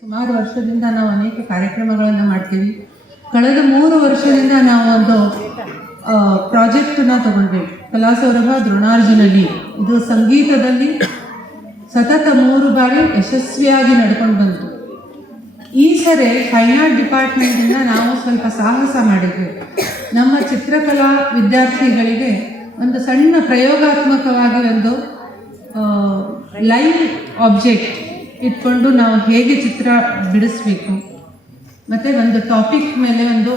ಸುಮಾರು ವರ್ಷದಿಂದ ನಾವು ಅನೇಕ ಕಾರ್ಯಕ್ರಮಗಳನ್ನು ಮಾಡ್ತೀವಿ. ಕಳೆದ 3 ವರ್ಷದಿಂದ ನಾವು ಒಂದು ಪ್ರಾಜೆಕ್ಟನ್ನು ತಗೊಂಡ್ವಿ, ಕಲಾಸೌರಭ ದ್ರೋಣಾರ್ಜುನಲ್ಲಿ. ಇದು ಸಂಗೀತದಲ್ಲಿ ಸತತ 3 ಬಾರಿ ಯಶಸ್ವಿಯಾಗಿ ನಡ್ಕೊಂಡು ಬಂತು. ಈ ಸರಿ ಫೈನ್ ಆರ್ಟ್ ಡಿಪಾರ್ಟ್ಮೆಂಟಿಂದ ನಾವು ಸ್ವಲ್ಪ ಸಾಹಸ ಮಾಡಿದ್ವಿ. ನಮ್ಮ ಚಿತ್ರಕಲಾ ವಿದ್ಯಾರ್ಥಿಗಳಿಗೆ ಒಂದು ಸಣ್ಣ ಪ್ರಯೋಗಾತ್ಮಕವಾಗಿ ಒಂದು ಲೈವ್ ಆಬ್ಜೆಕ್ಟ್ ಇಟ್ಕೊಂಡು ನಾವು ಹೇಗೆ ಚಿತ್ರ ಬಿಡಿಸ್ಬೇಕು, ಮತ್ತು ಒಂದು ಟಾಪಿಕ್ ಮೇಲೆ ಒಂದು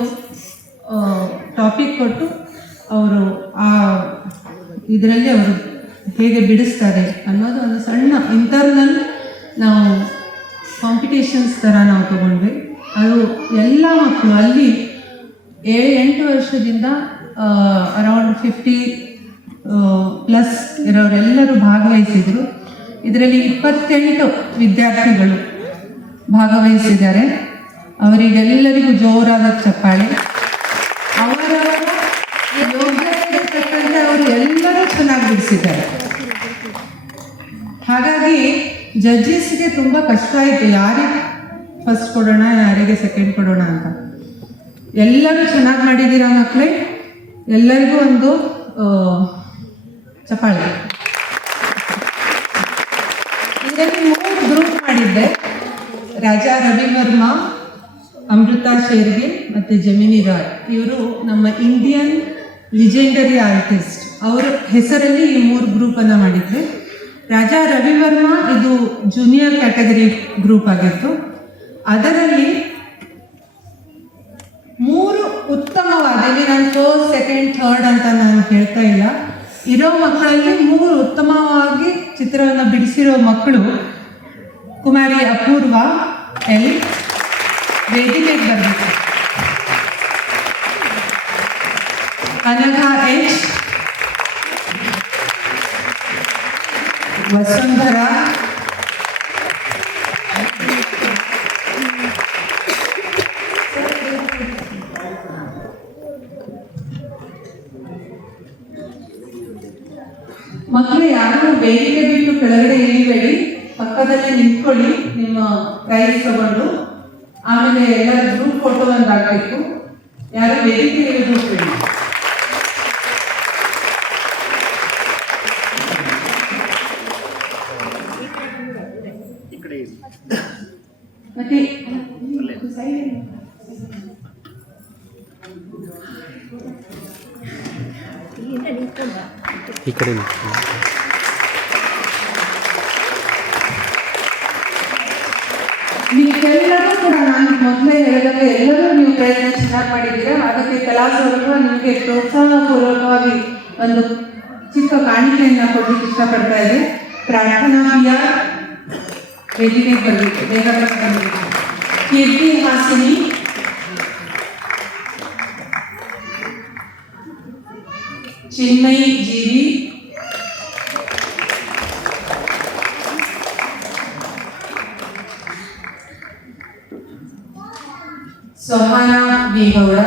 ಟಾಪಿಕ್ ಕೊಟ್ಟು ಅವರು ಆ ಇದರಲ್ಲಿ ಅವರು ಹೇಗೆ ಬಿಡಿಸ್ತಾರೆ ಅನ್ನೋದು ಒಂದು ಸಣ್ಣ ಇಂಟರ್ನಲ್ ನಾವು ಕಾಂಪಿಟೇಷನ್ಸ್ ಥರ ನಾವು ತಗೊಂಡ್ವಿ. ಅದು ಎಲ್ಲ ಮಕ್ಕಳು ಅಲ್ಲಿ 7-8 ವರ್ಷದಿಂದ ಅರೌಂಡ್ 50+ ಇರೋರೆಲ್ಲರೂ ಭಾಗವಹಿಸಿದರು. ಇದರಲ್ಲಿ 28 ವಿದ್ಯಾರ್ಥಿಗಳು ಭಾಗವಹಿಸಿದ್ದಾರೆ. ಅವರಿಗೆಲ್ಲರಿಗೂ ಜೋರಾದ ಚಪ್ಪಾಳೆ. ಅವರವರ ಯೋಗ್ಯತೆಗೆ ತಕ್ಕಂತೆ ಅವರು ಎಲ್ಲರೂ ಚೆನ್ನಾಗಿ ಬಿಡಿಸಿದ್ದಾರೆ. ಹಾಗಾಗಿ ಜಡ್ಜಸ್ಗೆ ತುಂಬ ಕಷ್ಟ ಆಯಿತು, ಯಾರಿಗೆ ಫಸ್ಟ್ ಕೊಡೋಣ, ಯಾರಿಗೆ ಸೆಕೆಂಡ್ ಕೊಡೋಣ ಅಂತ. ಎಲ್ಲರೂ ಚೆನ್ನಾಗಿ ಮಾಡಿದ್ದೀರಾ ಮಕ್ಕಳೇ, ಎಲ್ಲರಿಗೂ ಒಂದು ಚಪ್ಪಾಳೆ. ಇದರಲ್ಲಿ 3 ಗ್ರೂಪ್ ಮಾಡಿದ್ದೆ. ರಾಜಾ ರವಿವರ್ಮ, ಅಮೃತಾ ಶೇರ್ಗೆ ಮತ್ತು ಜಮಿನಿ ರಾಯ್. ಇವರು ನಮ್ಮ ಇಂಡಿಯನ್ ಲಿಜೆಂಡರಿ ಆರ್ಟಿಸ್ಟ್. ಅವರ ಹೆಸರಲ್ಲಿ ಈ 3 ಗ್ರೂಪನ್ನು ಮಾಡಿದ್ವಿ. ರಾಜಾ ರವಿವರ್ಮ ಇದು ಜೂನಿಯರ್ ಕ್ಯಾಟಗರಿ ಗ್ರೂಪ್ ಆಗಿತ್ತು. ಅದರಲ್ಲಿ 3 ಉತ್ತಮವಾದ, ಇಲ್ಲಿ ನಾನು ಫಸ್ಟ್, ಸೆಕೆಂಡ್, ಥರ್ಡ್ ಅಂತ ನಾನು ಹೇಳ್ತಾ ಇಲ್ಲ, ಇರೋ ಮಕ್ಕಳಲ್ಲಿ 3 ಉತ್ತಮವಾಗಿ ಚಿತ್ರವನ್ನು ಬಿಡಿಸಿರೋ ಮಕ್ಕಳು ಕುಮಾರಿ ಅಪೂರ್ವ ಎಲ್ ವೇದಿಕೆಗೆ ಬರಬೇಕು, ಅನಘಾ ಎಚ್, ವಸುಂಧರಾ, ಮಕ್ಕಳು ಯಾರು ವೇದಿಕೆ ಬಿಟ್ಟು ಕೆಳಗಡೆ ಇಳಿಬೇಡಿ, ಪಕ್ಕದಲ್ಲೇ ನಿಂತ್ಕೊಳ್ಳಿ ನಿಮ್ಮ ಪ್ರೈಸ್ ತಗೊಂಡು. ಆಮೇಲೆ ಎಲ್ಲರ ಗ್ರೂಪ್ ಫೋಟೋ ಒಂದು ಹಾಕಬೇಕು. ಯಾರು ವೇದಿಕೆ ಇಳಿಬೇಡಿ. ಮತ್ತೆ ಈ ಕಡೆ ನೀವೆಲ್ಲರೂ ಕೂಡ ನಾನು ಮೊದಲೇ ಹೇಳಿದಾಗ ಎಲ್ಲರೂ ನೀವು ಪ್ರಯತ್ನ ಚೆನ್ನಾಗಿ ಮಾಡಿದ್ದೀರಾ. ಅದಕ್ಕೆ ಕಲಾಸೌರಭ ನಿಮಗೆ ಪ್ರೋತ್ಸಾಹಪೂರ್ವಕವಾಗಿ ಒಂದು ಚಿಕ್ಕ ಕಾಣಿಕೆಯನ್ನು ಕೊಡಲಿಕ್ಕೆ ಇಷ್ಟಪಡ್ತಾ ಇದೆ. ಪ್ರಾರ್ಥನಾ ವೇದಿಕೆಗೆ ಬರಬೇಕು, ಬೇಗ ಬರಬೇಕು. ಕೀರ್ತಿ Hasini, Chinmayi Jeevi, Sohana B Gowda,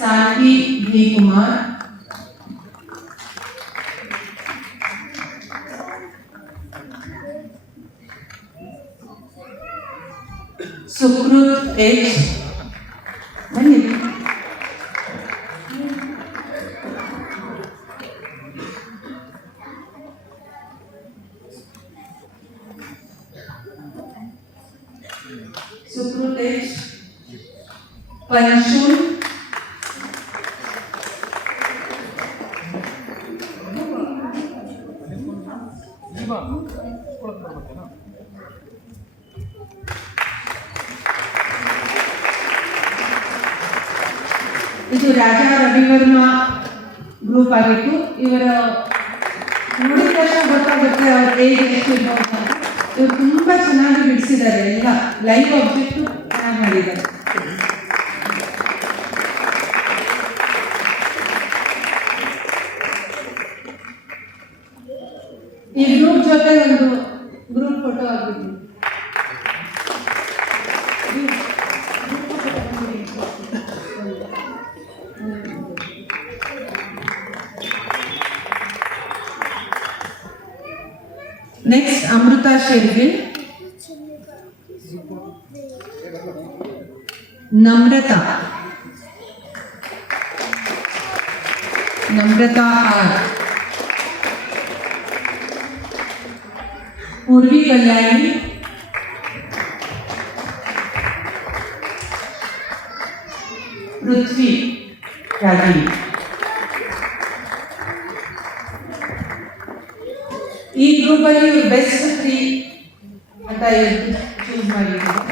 Sanvi B Kumar, Sukruth H, Sukruthesh, Panchu, ಇದು ರಾಜಾ ರವಿವರ್ಮ ಗ್ರೂಪ್ ಆಗಿತ್ತು. ಇವರ ನೋಡಿದ ತಕ್ಷಣ ಗೊತ್ತಾಗುತ್ತೆ ಅವ್ರ ಏಜ್ ಎಷ್ಟು ಇರ್ಬೋದು ಅಂತ. ಇವರು ತುಂಬ ಚೆನ್ನಾಗಿ ಬಿಡಿಸಿದ್ದಾರೆ, ಎಲ್ಲ ಲೈವ್ ಆಬ್ಜೆಕ್ಟು ಚೆನ್ನಾಗಿ ಮಾಡಿದ್ದಾರೆ. ಈ ಗ್ರೂಪ್ ಜೊತೆ ಒಂದು ಗ್ರೂಪ್ ಫೋಟೋ ಆಗಿತ್ತು. ನೆಕ್ಸ್ಟ್ ಅಮೃತ ಶೆರ್ಗಿಲ್, ನಮ್ರತಾ ಆರ್, ಪೂರ್ವಿ ಕಲ್ಯಾಣಿ, ಪೃಥ್ವಿ ರಾಜೀವ್. ಈ ಗ್ರೂಪ್ ಅಲ್ಲಿ ಬೆಸ್ಟ್ 3 ಅಂತ ಚೂಸ್ ಮಾಡಿದ್ದೀವಿ.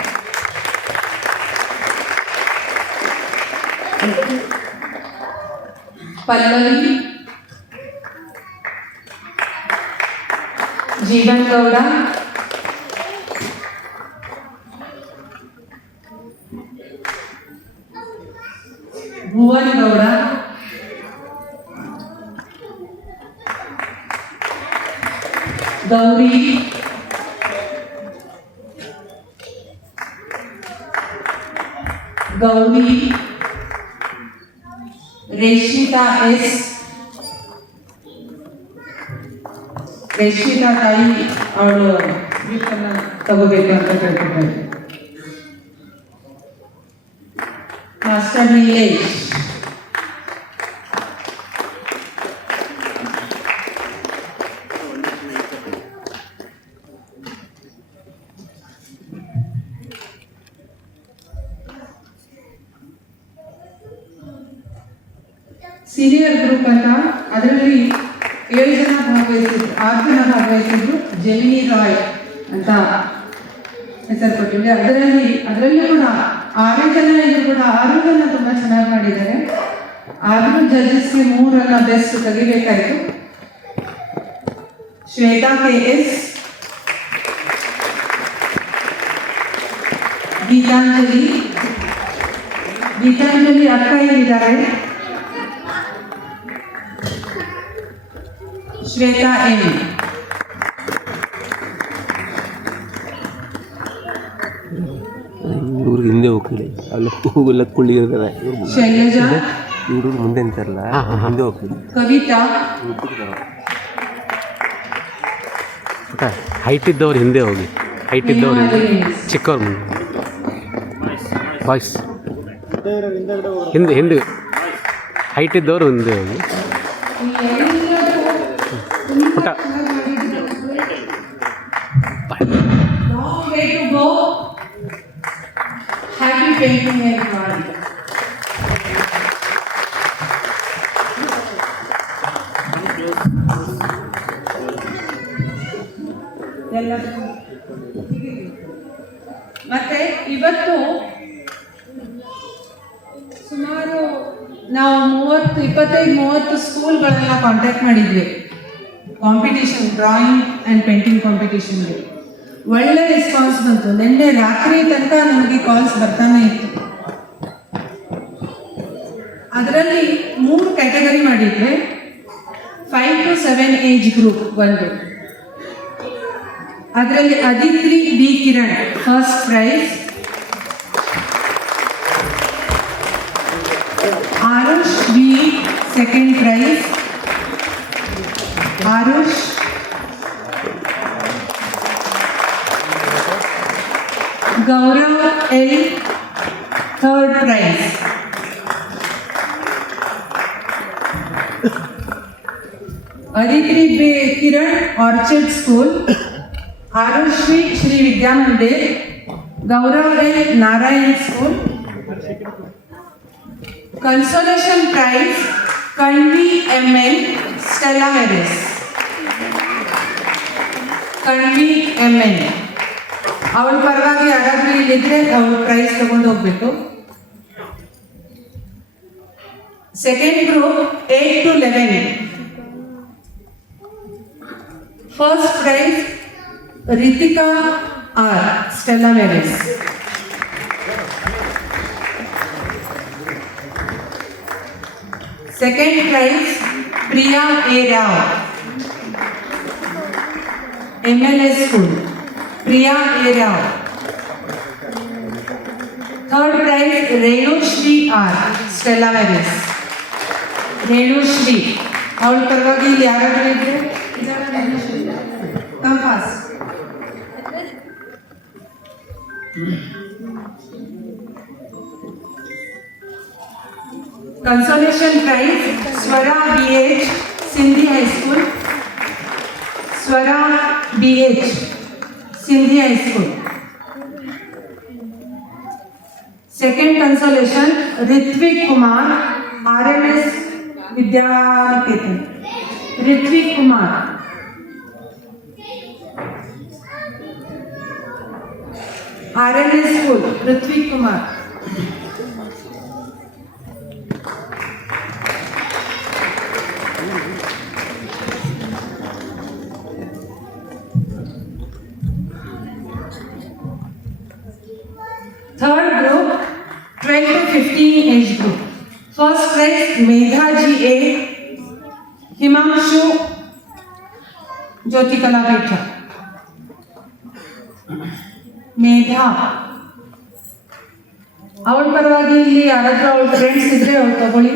ಪಲ್ಲವಿ, ಜೀವನ್ ಗೌಡ, ಭುವನ್ ಗೌಡ, ಗೌರಿ, ರೇಷ್ಮಿತಾ ಎಸ್, ರೇಷ್ಮಿತಾ ತಾಯಿ ಅವಳು ತಗೋಬೇಕು ಅಂತ ಕೇಳ್ತಿದ್ದಾರೆ. ಮಾಸ್ಟರ್ ನೀಲೇಶ್, ಸೀನಿಯರ್ ಗ್ರೂಪ್ ಅಂತ ಅದರಲ್ಲಿ 7 ಜನ ಭಾಗವಹಿಸಿದ್ರು, 6 ಜನ ಭಾಗವಹಿಸಿದ್ರು. ಜೆಮಿನಿ ರಾಯ್ ಅಂತ ಹೆಸರು ಕೊಟ್ಟಿದ್ವಿ. ಅದರಲ್ಲಿ ಕೂಡ 6 ಜನ ಇದ್ರು ಕೂಡ 6 ಜನ ತುಂಬ ಚೆನ್ನಾಗಿ ಮಾಡಿದ್ದಾರೆ. 6 ಜಡ್ಜಸ್ಗೆ 3 ಬೆಸ್ಟ್ ತೆಗಿಬೇಕಾಯಿತು. ಶ್ವೇತಾ KS, ಗೀತಾಂಜಲಿ ಅಕ್ಕ ಇದ್ದಾರೆ, ಶ್ವೇತಾ ಎಂ, ಇವ್ರು ಹಿಂದೆ ಹೋಗ್ಲಿ ಅಲ್ಲ ಕೊಳ್ಳಿರ್ತಾರೆ, ಶೈಲಜಾ, ಇವ್ರು ಮುಂದೆ ನಿಂತಾರಲ್ಲ ಹಿಂದೆ ಹೋಗ್ಲಿ. ಕವಿತಾ, ಹೈಟ್ ಇದ್ದವ್ರು ಹಿಂದೆ ಹೋಗಿ, ಹೈಟ್ ಇದ್ದವ್ರು ಚಿಕ್ಕವ್ರು ಮುಂದೆ, ಬಾಯ್ಸ್ ಹಿಂದೆ ಹೈಟ್ ಇದ್ದವ್ರು ಹಿಂದೆ ಹೋಗಿ. ಪುಟ long way to go. Happy painting everyone. ಮತ್ತೆ ಇವತ್ತು ಸುಮಾರು ನಾವು 25-30 ಸ್ಕೂಲ್ಗಳನ್ನ ಕಾಂಟ್ಯಾಕ್ಟ್ ಮಾಡಿದ್ವಿ ಕಾಂಪಿಟೇಷನ್, ಡ್ರಾಯಿಂಗ್ ಆ್ಯಂಡ್ ಪೇಂಟಿಂಗ್ ಕಾಂಪಿಟೇಷನ್ಗೆ. ಒಳ್ಳೆ ರೆಸ್ಪಾನ್ಸ್ ಬಂತು. ನಿನ್ನೆ ರಾತ್ರಿ ತನಕ ನಮಗೆ ಕಾಲ್ಸ್ ಬರ್ತಾನೆ ಇತ್ತು. ಅದರಲ್ಲಿ 3 ಕ್ಯಾಟಗರಿ ಮಾಡಿದ್ವಿ. 5 to 7 ಏಜ್ ಗ್ರೂಪ್ ಒಂದು. ಅದರಲ್ಲಿ Aditri D Kiran first prize, Arush V second prize, Arush Gaurav L third prize, Aditri B Kiran Orchard School, Arushree Shri Vidyamandir, Gaurav L Narayan School. Consolation prize Kanvi MN Stella Maris, Kanvi MN. ಅವಳ ಪರವಾಗಿ ಯಾರಾದ್ರೂ ಇಲ್ಲಿದ್ರೆ ಅವಳು ಪ್ರೈಸ್ ತಗೊಂಡು ಹೋಗ್ಬೇಕು. Second group 8 to 11. First prize Ritika R Stella Maris. Second prize Priya A Rao MLS School, Priya A Rao. Third prize ರೇಣುಶ್ರೀ R Stella Maris, Renushree. ಅವಳ ಪರವಾಗಿ ಇಲ್ಲಿ ಯಾರಾದ್ರೂ ಇದ್ರೆ compass Consolation prize, Swara BH, Sindhi High School. Swara BH, Sindhi High School. Second consolation, Ritvik Kumar, RMS Vidyaniketan. Ritvik Kumar. RMS School, Ritvik Kumar. Third group, 12 to 15 age group. First prize, Megha GA, Himanshu Jyoti Kalabheta. Megha ಅವಳ ಪರವಾಗಿ ಇಲ್ಲಿ ಯಾರಾದ್ರೂ ಅವಳ friends ಇದ್ರೆ ಅವಳು ತಗೊಳ್ಳಿ,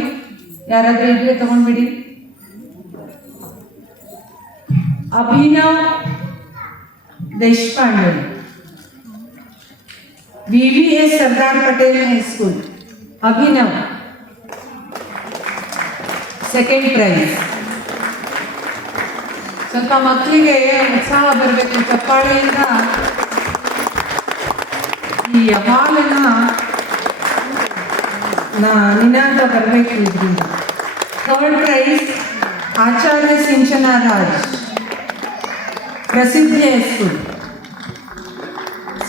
ಯಾರಾದ್ರೂ ಇದ್ರೆ ತಗೊಂಡ್ಬಿಡಿ. Abhinav Deshpande, VVS Sardar Patel high school. Abhinav second prize. ಸ್ವಲ್ಪ ಮಕ್ಕಳಿಗೆ ಉತ್ಸಾಹ ಬರಬೇಕು, ಚಪ್ಪಾಳೆಯಿಂದ ಈ ಹಾಲನ್ನ ನಿನಾದ ಬರಬೇಕು ಇದರಿಂದ. ಥರ್ಡ್ ಪ್ರೈಸ್, ಆಚಾರ್ಯ ಸಿಂಚನ ರಾಜ್, ಪ್ರಸಿದ್ಧಿ ಹೈಸ್ಕೂಲ್.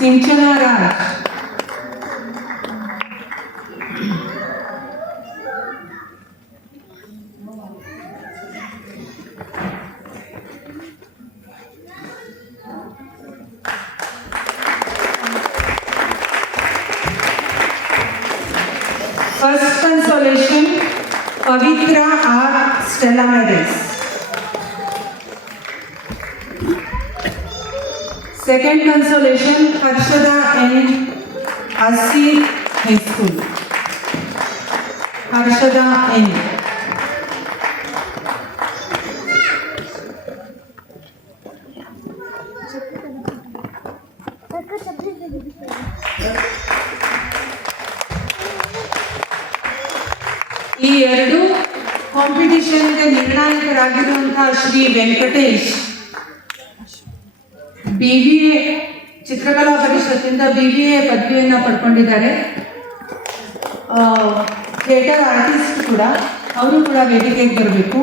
ಸಿಂಚನ Raj. First consolation, Pavitra R. Stella Maris. Second consolation, Harshada N. Asir High School. Harshada N. ಈ ಎರಡು ಕಾಂಪಿಟಿಷನ್ಗೆ ನಿರ್ಣಾಯಕರಾಗಿರುವಂತಹ ಶ್ರೀ ವೆಂಕಟೇಶ್, BVA ಚಿತ್ರಕಲಾ ಪರಿಷತ್ತಿಂದ BVA ಪದವಿಯನ್ನು ಪಡ್ಕೊಂಡಿದ್ದಾರೆ. ಥಿಯೇಟರ್ ಆರ್ಟಿಸ್ಟ್ ಕೂಡ, ಅವರು ಕೂಡ ವೇದಿಕೆಗೆ ಬರಬೇಕು.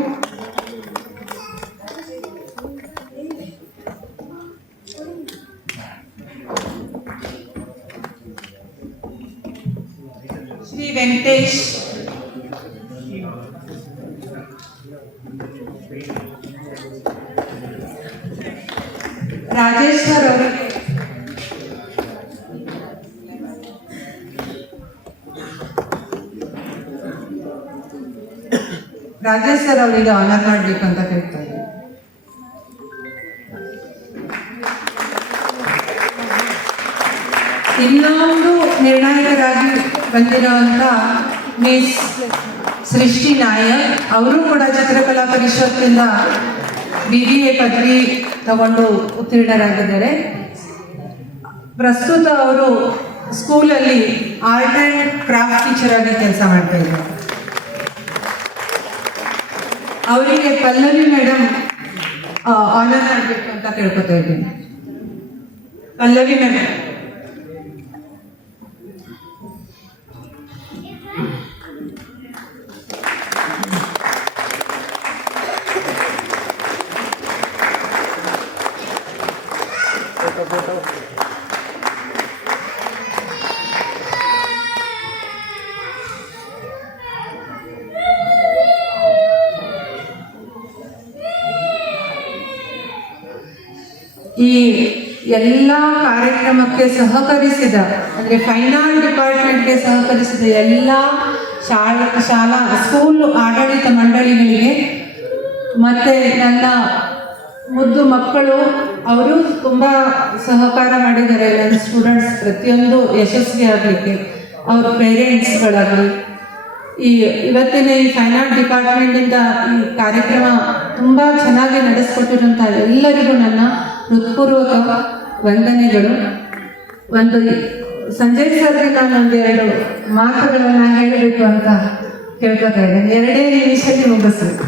ಶ್ರೀ ವೆಂಕಟೇಶ್. ರಾಜೇಶ್ ಸರ್ ಅವರಿಗೆ ಆನರ್ ಮಾಡಬೇಕು ಅಂತ ಕೇಳ್ತಾರೆ. ಇನ್ನೊಂದು ನಿರ್ಣಾಯಕರಾಗಿ ಬಂದಿರುವಂತ ಮಿಸ್ ಸೃಷ್ಟಿ ನಾಯಕ್, ಅವರು ಕೂಡ ಚಿತ್ರಕಲಾ ಪರಿಷತ್ತಿಂದ BVA ಪದವಿ ತಗೊಂಡು ಉತ್ತೀರ್ಣರಾಗಿದ್ದಾರೆ. ಪ್ರಸ್ತುತ ಅವರು ಸ್ಕೂಲಲ್ಲಿ ಆರ್ಟ್ ಆ್ಯಂಡ್ ಕ್ರಾಫ್ಟ್ ಟೀಚರ್ ಆಗಿ ಕೆಲಸ ಮಾಡ್ತಾ ಇದ್ದಾರೆ. ಅವರಿಗೆ ಪಲ್ಲವಿ ಮೇಡಮ್ ಆನರ್ ಮಾಡಬೇಕು ಅಂತ ಕೇಳ್ಕೊತಾ ಇದ್ದೀನಿ. ಪಲ್ಲವಿ ಮೇಡಮ್. ಈ ಎಲ್ಲ ಕಾರ್ಯಕ್ರಮಕ್ಕೆ ಸಹಕರಿಸಿದ, ಅಂದರೆ ಫೈನ್ ಆರ್ಟ್ ಡಿಪಾರ್ಟ್ಮೆಂಟ್ಗೆ ಸಹಕರಿಸಿದ ಎಲ್ಲ ಶಾಲಾ ಸ್ಕೂಲ್ ಆಡಳಿತ ಮಂಡಳಿಗಳಿಗೆ ಮತ್ತು ನನ್ನ ಮುದ್ದು ಮಕ್ಕಳು, ಅವರು ತುಂಬ ಸಹಕಾರ ಮಾಡಿದ್ದಾರೆ. ನನ್ನ ಸ್ಟೂಡೆಂಟ್ಸ್ ಪ್ರತಿಯೊಂದು ಯಶಸ್ವಿ ಆಗಲಿಕ್ಕೆ, ಅವ್ರ ಪೇರೆಂಟ್ಸ್ಗಳಾಗಲಿ, ಇವತ್ತಿನ ಈ ಫೈನ್ ಆರ್ಟ್ ಡಿಪಾರ್ಟ್ಮೆಂಟಿಂದ ಈ ಕಾರ್ಯಕ್ರಮ ತುಂಬ ಚೆನ್ನಾಗಿ ನಡೆಸ್ಕೊಟ್ಟಿರುವಂಥ ಎಲ್ಲರಿಗೂ ನನ್ನ ಹೃತ್ಪೂರ್ವಕ ವಂದನೆಗಳು. ಒಂದು ಸಂಜಯ್ ಸರ್ಗೆ ನಾನೊಂದೆರಡು ಮಾತುಗಳನ್ನ ಹೇಳಬೇಕು ಅಂತ ಕೇಳ್ಕೊತಾ ಇದ್ದೇನೆ. 2 ನಿಮಿಷದಲ್ಲಿ ಮುಗಿಸ್ಬೇಕು.